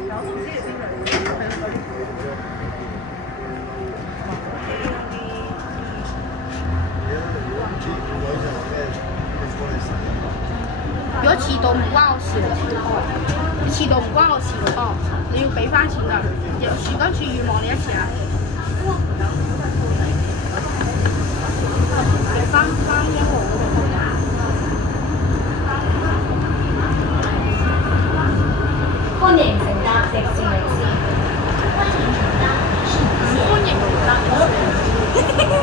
如果遲到唔關我事喎，你遲到唔關我事喎，你要俾翻錢㗎。樹根處預望你一次啊！你翻英皇嗰度啊！歡迎乘搭迪士尼線，歡迎乘搭迪士尼線。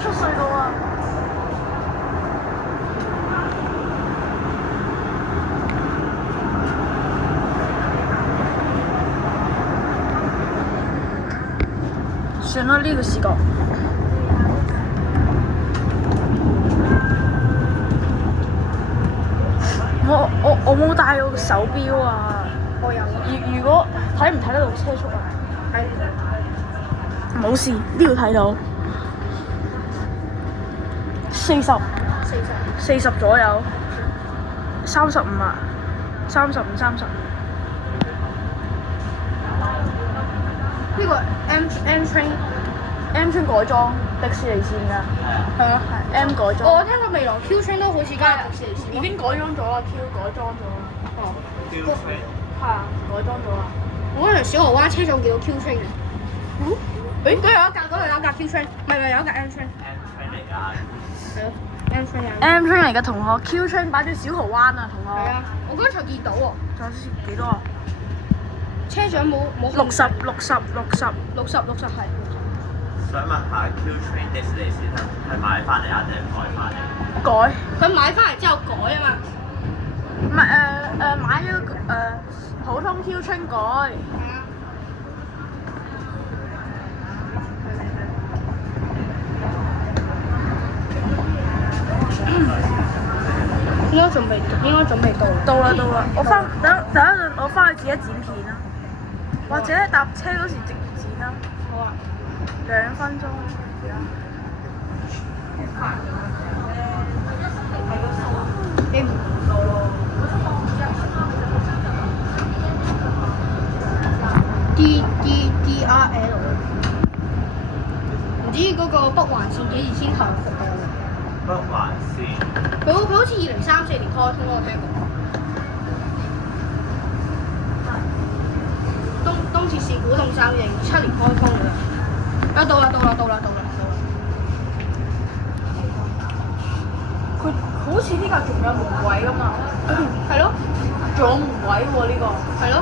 出隧道啊！算啦，呢個視角。我冇帶個手錶啊！我有。如果睇唔睇得到車速啊？睇。冇事，呢度睇到。40左右，35啊，35、30。呢個 M train 改裝迪士尼線㗎，係啊，係 M 改裝。我聽過未來 Q train 都好似加入迪士尼線，已經改裝咗啦 ，Q 改裝咗啦。哦。Q train。係啊，改裝咗啦。我嗰條小蠔灣車站見到 Q train 嘅。嗰度有一架 Q train，唔係有一架 M train。M train 嚟㗎。係咯。M train 嚟嘅同學 ，Q train 擺住小蠔灣啊，同學。係啊，我嗰場見到喎。仲有幾多啊？車長冇60係。想問下 Q train 迪士尼線係買翻嚟啊定係改翻嚟？改。佢買翻嚟之後改啊嘛。唔係買咗普通 Q train 改。應該準備到。到啦！我等一陣，我翻去自己剪片啦，或者搭車嗰時直接剪啦。好啊。2分鐘。你唔到咯。DRL。唔知嗰個北環線幾時先投復啊？北環線。佢好似2034年開通咯，我聽過。東鐵線古洞站2027年開通㗎啦。到啦！佢好似呢架仲有門位㗎嘛？係咯。仲有門位喎呢個。係咯。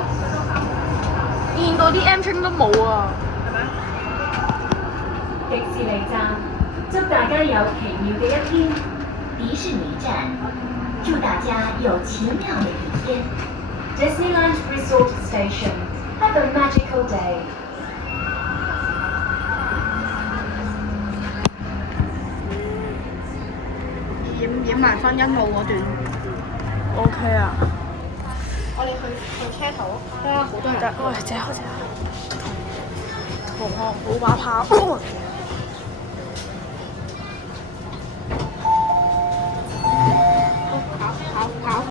見到啲 M train 都冇啊。係咪？迪士尼站，祝大家有奇妙嘅一天。迪士尼站，祝大家有奇妙的一天。Disneyland Resort Station, have a magical day. 影埋翻欣澳嗰段。OK 啊。我哋去車頭。係啊，好多人。喂，謝。同學好把炮。